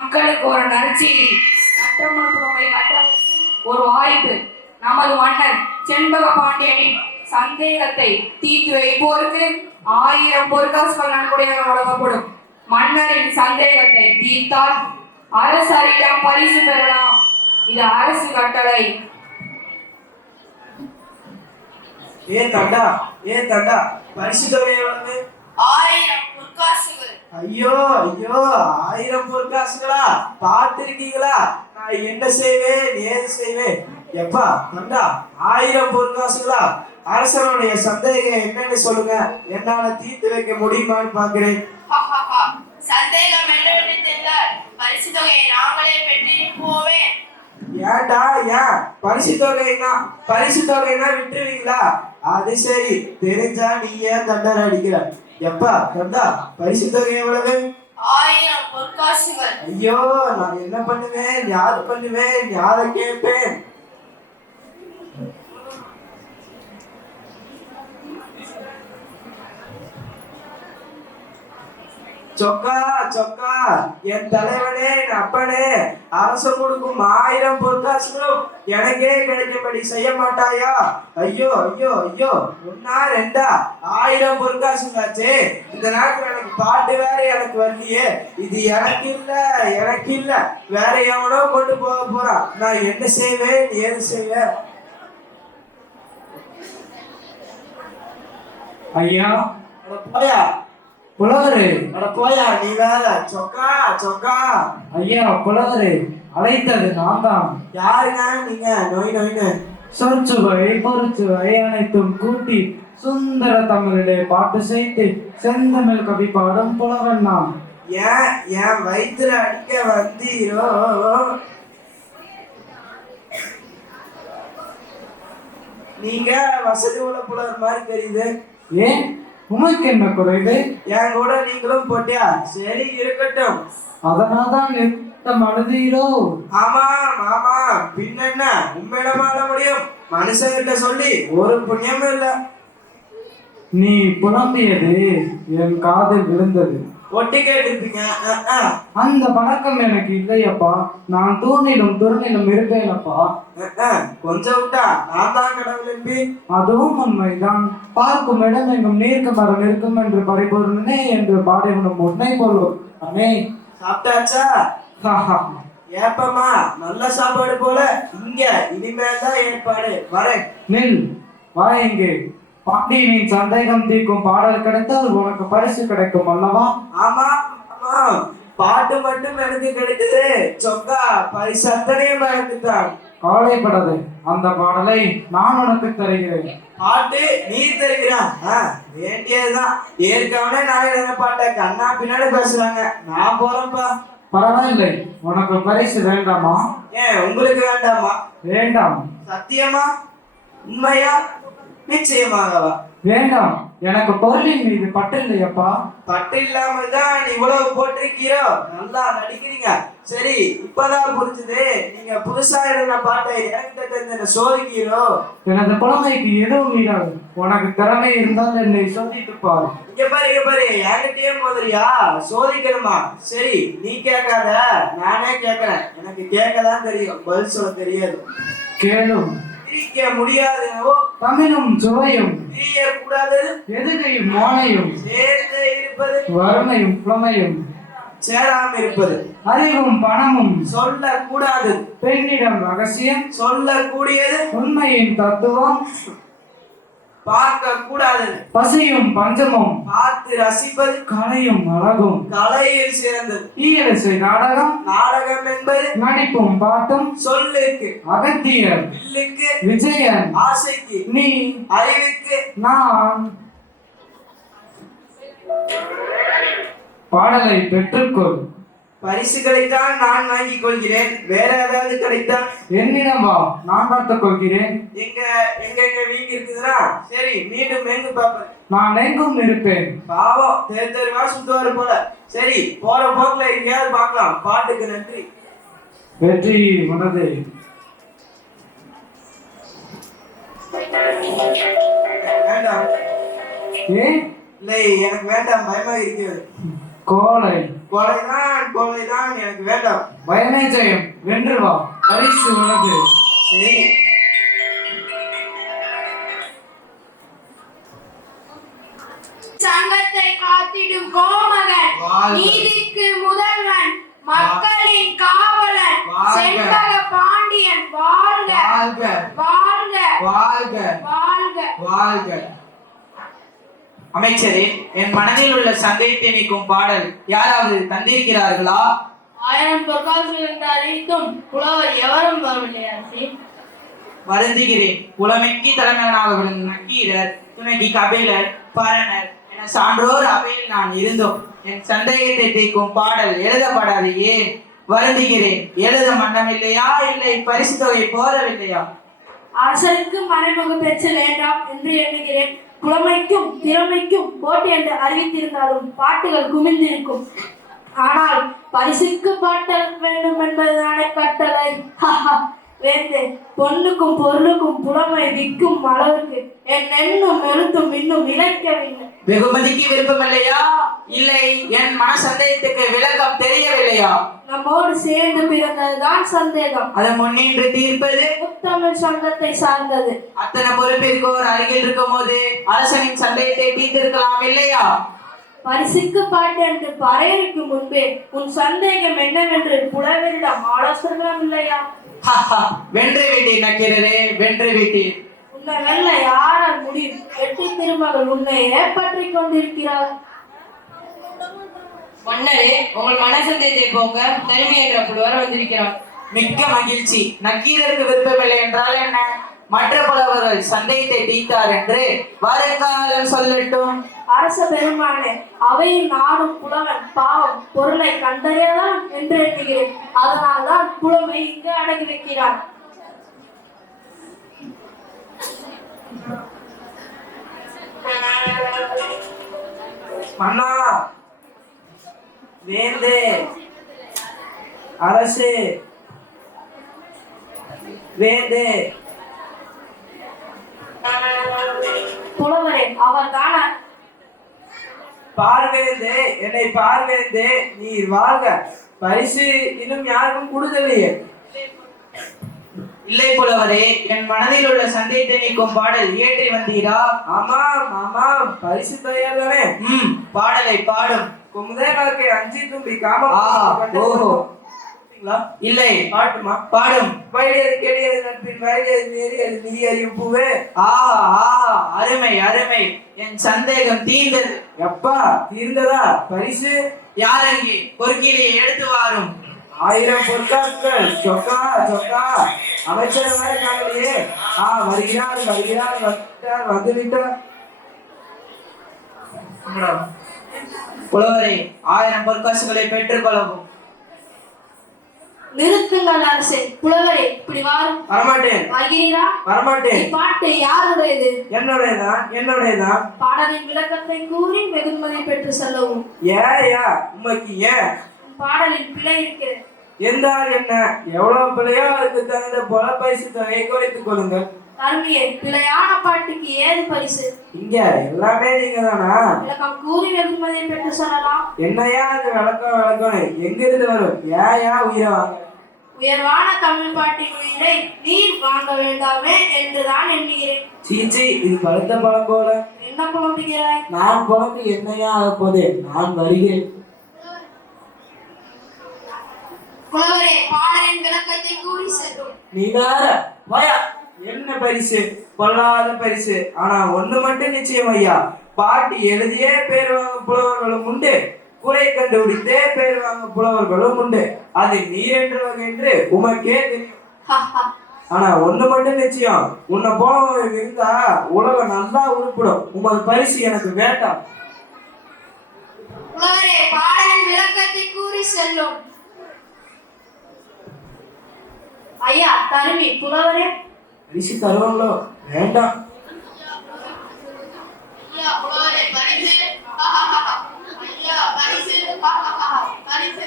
மக்களுக்கு ஒரு நற்செய்தி. கற்றமர்புறமை கற்றவருக்கு ஒரு வாய்ப்பு. நமது மன்னர் செண்பக பாண்டியனின் சந்தேகத்தை தீர்த்து வைப்போருக்கு 1000 பொற்காசுகள் நன்கொடையாக வழங்கப்படும். மன்னரின் சந்தேகத்தை தீர்த்தால் அரசரிடம் பரிசு பெறலாம். இது அரசு கட்டளை. தண்டா பரிசு தொகை எவ்வளவு? 1000 பொற்காசுகள். ஐயோ 1000 பொற்காசுகளா? பார்த்திருக்கீங்களா நான் என்ன செய்வேன் ஏது செய்வேன்? எப்பா தண்டா 1000 பொற்காசுகளா? அரசனுடைய சந்தேகம் என்னன்னு சொல்லுங்க, என்னால தீர்த்து வைக்க முடியுமான்னு பாக்குறேன். சந்தேகம் என்னவென்று தெரிந்தால் பரிசு தொகையை நாங்களே பெற்று போவேன். ஏன்டா ஏன் பரிசு தொகைனா விட்டுருவீங்களா? அது சரி, தெரிஞ்சா நீ ஏன் தண்டனை அடிக்கிற? எப்பா தண்டா பரிசு தொகை எவ்வளவு? 1000 பொற்காசுகள். ஐயோ நான் என்ன பண்ணுவேன், யாரை கேட்பேன்? சொக்கா என் தலைவனே, என் அப்பனே, அரசன் கொடுக்கும் 1000 பொற்காசுகளும் எனக்கே கிடைக்கும்படி செய்ய மாட்டாயா? ஐயோ ஒன்னா ரெண்டா 1000 பொற்காசுங்களாச்சே. இந்த நேரத்துல எனக்கு பாட்டு வேற எனக்கு வரலையே. இது எனக்கு இல்ல வேற எவனோ கொண்டு போக போறான். நான் என்ன செய்வேன் ஏது செய்வேன்? ஐயா போயா புலவரே, போயா நீ வேற. சொக்கா ஐயா புலவரே, அழைத்தது நான் தான். யாருங்க நீங்க? நோயின்னு சொற்சுவை பொருட்சுவை அனைத்தும் கூட்டி சுந்தர தமிழிலே பாட்டு செய்து செந்தமிழ் கவி பாடும் புலவன் நான். ஏன் வயிற்றுல அடிக்க வந்தீரோ? நீங்க வசதி உள்ள புலவர் மாதிரி தெரியுது. ஏன் உனக்கு என்ன குறைவு? என் கூட நீங்களும் போட்டியா? சரி இருக்கட்டும். அதனால்தான் நிறுத்தம் அழுதீரோ? ஆமா பின்ன உண்மையில ஆட முடியும்? மனுஷங்கிட்ட சொல்லி ஒரு புண்ணியமும் இல்ல. நீ புலம்பியது என் காதில் விழுந்தது. ஒட்டி கேட்டிருப்பீங்க. அந்த பழக்கம் எனக்கு இல்லையப்பா. நான் தூணிலும் துருணிலும் இருப்பேனப்பா. கொஞ்சம் விட்டா நான் தான் கடவுள் என்பி. அதுவும் உண்மைதான். பார்க்கும் இடம் எங்கும் நீர்க்கு மரம் இருக்கும் என்று பரிபூர்ணனே என்று பாடிவிடும் உன்னை போல்வோம். அண்ணே சாப்பிட்டாச்சா? ஏப்பமா நல்ல சாப்பாடு போல. இங்க இனிமேல் தான் ஏற்பாடு. வரேன். நில், வா இங்கே. பாண்டியனின் சந்தேகம் தீர்க்கும் பாடல் கிடைத்தால் உனக்கு பரிசு கிடைக்கும் அல்லவா? ஆமா பாட்டு மட்டும் எனக்கு கிடைத்தது. சொக்கா பரிசு அத்தனையும் எனக்கு தான். கவலைப்படாது, அந்த பாடலை நான் உனக்கு தருகிறேன். பாட்டு நீ தருகிறா? வேண்டியதுதான். ஏற்கனவே நான் எழுதின பாட்டை கண்ணா பின்னாடி பேசுறாங்க. நான் போறேன்ப்பா. பரவாயில்லை, உனக்கு பரிசு வேண்டாமா? ஏன் உங்களுக்கு வேண்டாமா? வேண்டாம். சத்தியமா? உண்மையா? நிச்சயமாகவா? வேண்டாம். எனக்கு பொருளின் மீது பட்டு இல்லையப்பா. பட்டு இல்லாமல் தான் இவ்வளவு போட்டிருக்கீரோ? நல்லா நடிக்கிறீங்க. சரி, இப்பதான் புரிஞ்சுது. நீங்க புதுசா எழுதின பாட்டை என்கிட்ட தெரிஞ்ச சோதிக்கிறோ? எனது புலமைக்கு எதுவும் மீறாது. உனக்கு திறமை இருந்தால் என்னை சோதித்து பாரு. இங்க பாரு என்கிட்டயே போதுறியா? சோதிக்கணுமா? சரி நீ கேட்காத, நானே கேட்கறேன். எனக்கு கேட்கதான் தெரியும், பதில் சொல்ல தெரியாது. கேளும். பிரிக்க முடியாது தமிழும் சுவையும், பிரியக்கூடாது எதுகையும் மோனையும், சேர்ந்து இருப்பது வறுமையும் புலமையும், சேராம இருப்பது, அறிவும் பணமும், சொல்லக்கூடாது பெண்ணிடம் ரகசியம், சொல்லக்கூடியது உண்மையின் தத்துவம், பார்க்க கூடாது பசியும் பஞ்சமும், பார்த்து ரசிப்பது, கலையும் அழகும், கலையில் சிறந்தது, ஈரசை நாடகம், நாடகம் என்பது நடிப்பும் பாட்டும், சொல்லுக்கு அகத்தியர், வில்லுக்கு விஜயன், ஆசைக்கு நீ, அறிவுக்கு நான். பாடலை பெற்றுக்கொள். பரிசுகளைத்தான் நான் வாங்கிக் கொள்கிறேன். வேற ஏதாவது கிடைத்தால் என்னிடம் வா, நான் பார்த்துக் கொள்கிறேன். எங்க வீடு இருக்குதுன்னா சரி, மீண்டும் எங்கு பாப்பேன். நான் எங்கும் இருப்பேன். பாவம் தெருவா சுத்துவாரு போல. சரி, போற போக்குல எங்கேயாவது பார்க்கலாம். பாட்டுக்கு நன்றி. வெற்றி உனது. வேண்டாம். ஏன் இல்லை எனக்கு வேண்டாம், பயமாக இருக்கிறது. கோழை கோழைதான் எனக்கு வேண்டாம். பயமே ஜெயம், வென்று வா, பரிசு உனக்கு. சரி. சங்கத்தை காத்திடும் கோமகன், வாழ்க. நீதிக்கு முதல்வன், மக்களின் காவலன், வாழ்க. செண்பக பாண்டியன் வாழ்க வாழ்க வாழ்க வாழ்க வாழ்க. வாழ்க. அமைச்சரே, என் மனதில் உள்ள சந்தேகத்தை நீக்கும் பாடல் யாராவது தந்திருக்கிறார்களா? 1000 பொற்காசுகள் என்று அறிவித்தும் புலவர் எவரும் வரவில்லை அரசே. வருந்துகிறேன். புலமைக்கு தலைநகனாக விளங்கும் நக்கீரர், துணைக்கு கபிலர், பரணர் என சான்றோர் அவையில் நான் இருந்தோம். என் சந்தேகத்தை தீர்க்கும் பாடல் எழுதப்படாது. ஏன்? வருந்துகிறேன். எழுத மன்னமில்லையா, இல்லை பரிசு தொகை போதவில்லையா? அரசருக்கு மறைமுக பேச்சு வேண்டாம் என்று எண்ணுகிறேன். புலமைக்கும் திறமைக்கும் போட்டி என்று அறிவித்திருந்தாலும் பாட்டுகள் குமிழ்ந்திருக்கும். ஆனால் பரிசுக்கு பாட்டல் வேண்டும் என்பதுதானே கட்டளை. வேந்தே, பொண்ணுக்கும் பொருளுக்கும் புலமை விற்கும் அளவுக்கு என் எண்ணும் எழுத்தும் இன்னும் இழைக்கவில்லை. வெகுமதிக்கு விருப்பமில்லையா, இல்லை என் மன சந்தேகத்துக்கு விளக்கம் தெரியவில்லையா? நம்மோடு சேர்ந்து பிறந்ததுதான் சந்தேகம். அதை முன்னின்று தீர்ப்பது முத்தமிழ் சங்கத்தை சார்ந்தது. அத்தனை பொறுப்பிற்கோர் அருகில் இருக்கும் போது அரசனின் சந்தேகத்தை தீர்த்திருக்கலாம் இல்லையா? பரிசுக்கு பாட்டு என்று பறையருக்கு முன்பே உன் சந்தேகம் என்னவென்று புலவரிடம் ஆலோசனை இல்லையா? வென்று விட்டீர் நக்கீரரே, வென்று விட்டீர். உன்னை வெல்ல யாரால் முடியும்? 8 திருமகள் உன்னை ஏற்பற்றி கொண்டிருக்கிறார். மன்னரே, உங்கள் மனசந்தேகத்தை போங்க தனிமை என்ற புலவர் வந்திருக்கிறார். மிக்க மகிழ்ச்சி. நக்கீரருக்கு விருப்பமில்லை என்றால் என்ன? மற்ற புலவர்கள் சந்தேகத்தை தீர்த்தார் என்று வருங்காலம் சொல்லட்டும். அரச பெருமானே, அவையும் நாடும் புலவன் பாவம் பொருளை கண்டறியலாம் என்று எண்ணுகிறேன். அதனால்தான் புலமை இங்கு அடங்கி வைக்கிறான். மன்னா, வேந்தே, அரசே, வேந்தே. புலவரே, அவர் தான பார்வேந்தே, என்னை பார்வேந்தே, நீர் வாழ்க. பரிசு இன்னும் யாருக்கும் கொடுக்கலையே. இல்லை புலவரே, என் மனதில் உள்ள சந்தேகத்தை நீக்கும் பாடல் இயற்றி வந்தீரா? ஆமாம் ஆமாம், பரிசு தயார் தானே. பாடலை பாடும். குமுதே வாழ்க்கை அஞ்சி தும்பி காம. ஓஹோ, இல்லை பாட்டுமா? பாடும். வயலியது கெளியது நட்பின் வயலியது நேரியது நீ அறியும் பூவே. ஆஹா ஆஹா, அருமை அருமை. என் சந்தேகம் தீர்ந்தது. எப்பா தீர்ந்ததா? பரிசு யார் அங்கே பொற்கிலே எடுத்து வாரும். 1000 பொற்காசுகள். சொக்கா சொக்கா, அமைச்சர் வேற காணலையே. வருகிறார் வருகிறார், வந்துவிட்டார் வந்துவிட்டார். புலவரே, 1000 பொற்காசுகளை பெற்றுக் கொள்ளவும். நிறுத்துங்கள் அரசே. புலவரே, இப்படி வாரும். வரமாட்டேன் வருகிறீரா? வரமாட்டேன். பாட்டு யாருடையது? என்னுடையதான். பாடலின் விளக்கத்தை கூறி வெகுமதி பெற்று செல்லவும். ஏயா உண்மைக்கு ஏன்? பாடலில் பிழை இருக்கிறது. என்றால் என்ன? எவ்வளவு பிள்ளையோ அதுக்கு தகுந்த போல பரிசு தொகையை குறைத்துக் கொள்ளுங்கள். தர்மியே, பிழையான பாட்டுக்கு ஏது பரிசு? இங்க எல்லாமே நீங்க தானா? விளக்கம் கூறி வெகுமதி பெற்று சொல்லலாம். என்னையா அது விளக்கம் எங்கிருந்து வரும்? ஏயா உயிரை வாங்க? உயர்வான தமிழ் பாட்டின் உயிரை நீர் வாங்க வேண்டாமே என்றுதான் எண்ணுகிறேன். சீச்சி, இது பழுத்த பழம் போல. என்ன புலம்புகிறாய்? நான் புலம்பு என்னையா ஆக போதே? நான் வருகிறேன். புலவரே, பாடலின் விளக்கத்தை கூறி செல்லும். நீ வேற வயா. என்ன பரிசு? பொல்லாத பரிசு. ஆனா ஒண்ணு மட்டும் நிச்சயம் ஐயா, பாட்டு எழுதியே பேர் வாங்க புலவர்களும் உண்டு, குறை கண்டுபிடித்தே பேர் வாங்க புலவர்களும் உண்டு. அது நீர் என்ற வகை என்று உமக்கே தெரியும். ஆனா ஒண்ணு மட்டும் நிச்சயம், உன்னை போனவங்க இருந்தா உலகம் நல்லா உருப்பிடும். உமது பரிசு எனக்கு வேண்டாம். புலவரே, பாடலின் விளக்கத்தை கூறி செல்லும். ஐயா தருமி, புலவரே பரிசு தருவாங்களோ? வேண்டாம். ஐயா புலவரே, பரிசு. ஐயா பரிசு. பரிசு.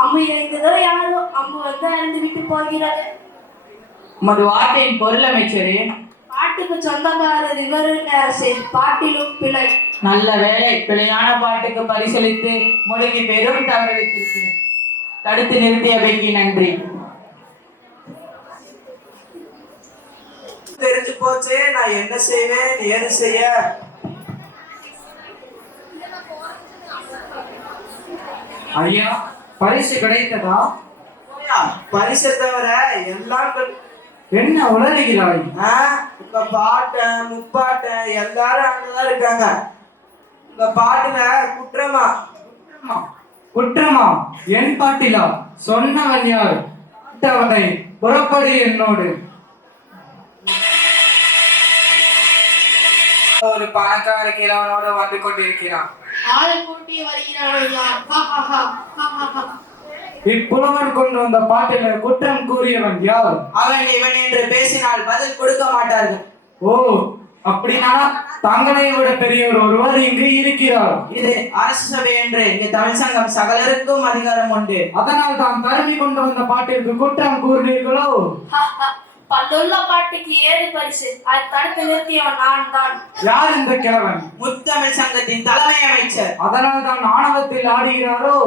அம்பு இணைந்ததோ யாரோ அம்பு வந்து அறிந்து விட்டு போகிறது. உமது வார்த்தையின் பொருள் அமைச்சரே. பாட்டு பாட்டுக்கு சொந்தக்காரர் இவருங்க அரசே, பாட்டிலும் பிழை. நல்ல வேளை, பிழையான பாட்டுக்கு பரிசளித்து மொழிக்கு பெரும் தவறளித்திருக்கிறேன். தடுத்து நிறுத்தியவைக்கு நன்றி. தெரிஞ்சு போச்சே, நான் என்ன செய்வேன் ஏது செய்ய. ஐயா, பரிசு கிடைத்ததா? பரிசை தவிர எல்லாம் என்ன உளறுகிறாய்? உங்க பாட்டன் முப்பாட்டன் எல்லாரும் அங்கதான் இருக்காங்க. உங்க பாட்டுல குற்றமா? குற்றமா? என் பாட்டிலா? சொன்னவன் யார்? விட்டவனை புறப்படி என்னோடு. ஒரு பணக்கார கிழவனோடு வந்து கொண்டிருக்கிறான். ஆளை கூட்டி வருகிறான். இப்புலவன் கொண்டு வந்த பாட்டில குற்றம் கூறியவன் யார்? அவன் இவன் என்று பேசினால் பதில் கொடுக்க மாட்டார்கள். ஓ, அப்படின்னா தங்களை விட பெரியவர் ஒருவர் இங்கு இருக்கிறார். இது அரசு சபை என்று இங்கு தமிழ் சங்கம் சகலருக்கும் அதிகாரம் உண்டு. அதனால் தான் தருமி கொண்டு வந்த பாட்டிற்கு குற்றம் கூறினீர்களோ? பல்லுள்ள பாட்டுக்கு ஏது பரிசு? அதை தடுத்து நிறுத்தியவன் நான் தான். யார் இந்த கிழவன்? முத்தமிழ் சங்கத்தின் தலைமை அமைச்சர். அதனால் தான் ஆணவத்தில் ஆடுகிறாரோ?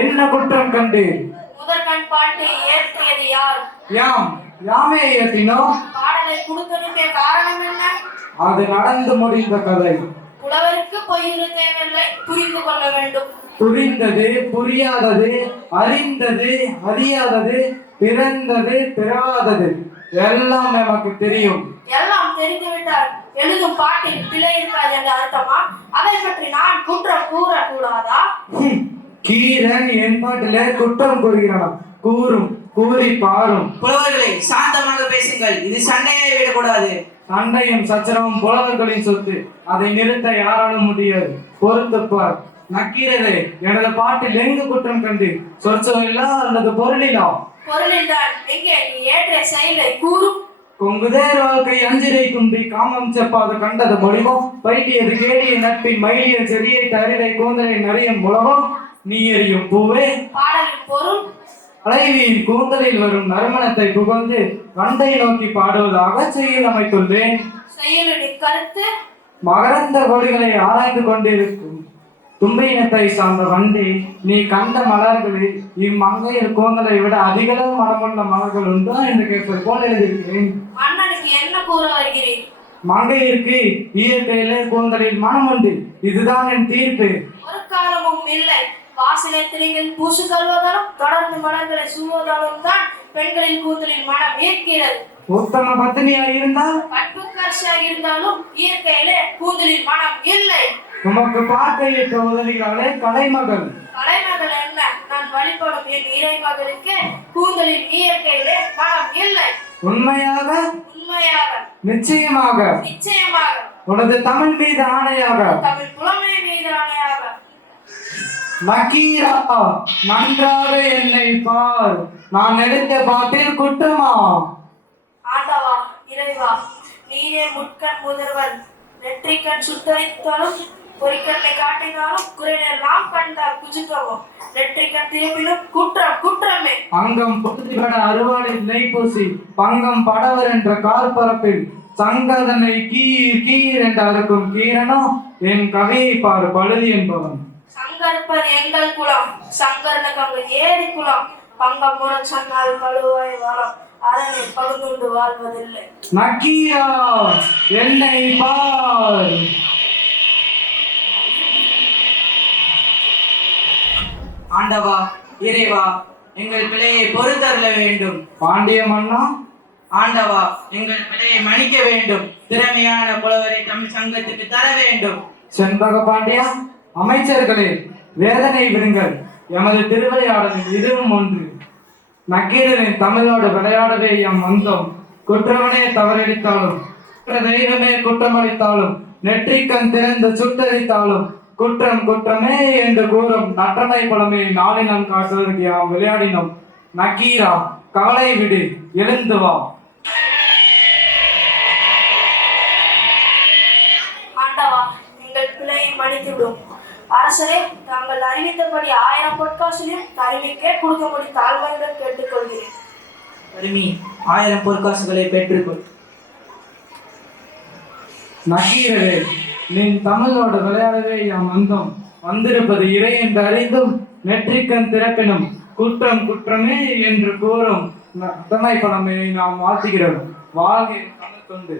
என்ன குற்றம் கண்டு? முதற்கண் பாட்டை ஏற்றியது யார்? யாமே ஏற்றினோம். பாடலை கொடுத்தனுக்கு காரணம் என்ன? அது நடந்து முடிந்த கதை. புலவருக்கு பொய்யுறு தேவையில்லை, புரிந்து கொள்ள வேண்டும். புரிந்தது, புரியாதது, அறிந்தது, அறியாதது, பிறந்தது, பிறவாதது எல்லாம் நமக்கு தெரியும். எல்லாம் தெரிந்துவிட்டால் எழுதும் பாட்டில் பிழை இருக்காது என்று அர்த்தமா? அதை பற்றி நான் குற்றம் கூறக்கூடாதா? கீரன் என் பாட்டிலே குற்றம் கூறுகிறான். கூறி பாரும். புலவர்களை சாந்தமாக பேசுங்கள், இது சண்டையை விடக்கூடாது. சண்டையும் சச்சரவும் புலவர்களின் சொத்து, அதை நிறுத்த யாராலும் முடியாது. பொறுத்துப்பார். நக்கீரரே, எனது பாட்டில் எங்கு குற்றம் கண்டு? சொற்சொல்லா அல்லது பொருளிலா? பொருளில்தான். எங்கே நீ ஏற்ற செயலை கூறும். கொங்குதேர் வாழ்க்கை அஞ்சிரை கும்பி காமம் செப்பாது கண்டது மொழிவம் பைட்டியது கேடிய நட்பின் மயிலிய செடியை தரிதை கூந்தலை நறியும் உலகம் நீ எறியும் பூவே. பாடலின் பொருள் அலைவியின் கூந்தலில் வரும் நறுமணத்தை புகழ்ந்து வண்டை நோக்கி பாடுவதாக செயல் அமைத்துள்ளேன். செயலின் கருத்து மகரந்த கொடிகளை ஆராய்ந்து கொண்டிருக்கும் தும்பை இனத்தை சார்ந்த வண்டி, நீ கண்ட மலர்களில் இம்மங்கையர் கூந்தலை விட அதிகளவு மனமுள்ள மலர்கள் உண்டோ என்று கேட்பது போல் எழுதியிருக்கிறேன். மன்னனுக்கு என்ன கூற வருகிறேன்? மங்கையிற்கு இயற்கையிலே கூந்தலில் மனம் உண்டு. இதுதான் என் தீர்ப்பு. ஒரு காலமும் இல்லை. வாசனை திரைகள் பூசு தருவதாலும் தொடர்ந்து மலர்களை சூழ்வதாலும் தான் பெண்களின் கூந்தலில் மனம் இருக்கிறது. உத்தம பத்தினியாக இருந்தால், கற்புக்கரசியாக இருந்தாலும் இயற்கையிலே கூந்தலில் மனம் இல்லை. உமக்கு பார்க்கையிட்ட உதவிகளே கலைமகள். கலைமகள் என்ன? நான் வழிபடும் என் இறைமகளுக்கு கூந்தலில் இயற்கையிலே மனம் இல்லை. உண்மையாக? உண்மையாக. நிச்சயமாக? நிச்சயமாக. உனது தமிழ் மீது ஆணையாக? தமிழ் புலமை மீது ஆணையாக. நக்கீரா, நன்றாக என்னை பார். நான் எடுத்த பாட்டில் குற்றமா? ஆண்டவா, இறைவா, நீரே முட்கண் முதல்வன். நெற்றிக்கண் சுத்தரித்தாலும் பொறிக்கண்ணை காட்டினாலும் குறையெல்லாம் கண்டால் குஜுக்கவும். நெற்றிக்கண் திரும்பிலும் குற்றமே. அங்கம் பொதுபட அறுவாளில் நெய் பூசி பங்கம் படவர் என்ற கார்பரப்பில் சங்கதனை கீர் என்று அறுக்கும் கீரனோ என் கவியை பார் பழுதி என்பவன். சங்கற்பர் எங்கள் குலம், சங்கரனுக்கு அங்கு ஏறி குலம். பங்கம் முறை சொன்னால் பழுவாய் வளம், அரணை பகுந்துண்டு வாழ்வதில்லை. நக்கீரா, என்னை பார். ஆண்டவா, இறைவா, எங்கள் பிழையை பொறுத்தருள வேண்டும். பாண்டிய மன்னா, ஆண்டவா, எங்கள் பிழையை மன்னிக்க வேண்டும். திறமையான புலவரை தமிழ் சங்கத்துக்கு தர வேண்டும். செண்பக பாண்டியா, அமைச்சர்களே, வேதனை விடுங்கள். எமது திருவிளையாடலில் இதுவும் ஒன்று. நக்கீரனின் தமிழோடு விளையாடவே எம் வந்தோம். குற்றவனே தவறடித்தாலும், தெய்வமே குற்றமளித்தாலும், நெற்றிக்கண் திறந்து சுட்டரித்தாலும் குற்றம் குற்றமே என்று கூறும் நற்றமை புலமை நாளினம் காட்டுவதற்கு யாம் விளையாடினோம். நக்கீரா, கவலை விடு, எழுந்து வா. ஆண்டவா, எங்கள் பிழையை மன்னித்துவிடும். அரசரே, தாங்கள் அறிவித்தபடி 1000 பொற்காசிலையும் தருமிக்கே கொடுக்கும்படி தாழ்மையுடன் கேட்டுக்கொள்கிறேன். தருமி, 1000 பொற்காசுகளை பெற்றுக்கொள். நக்கீரரே, நீ தமிழோட விளையாடவே யாம் வந்தோம். வந்திருப்பது இறை என்று அறிந்தும் நெற்றிக்கண் திறப்பினும் குற்றம் குற்றமே என்று கூறும் தமிழ் பழமையை நாம் வாழ்த்துகிறோம். வாழ்க தமிழ் தொண்டு.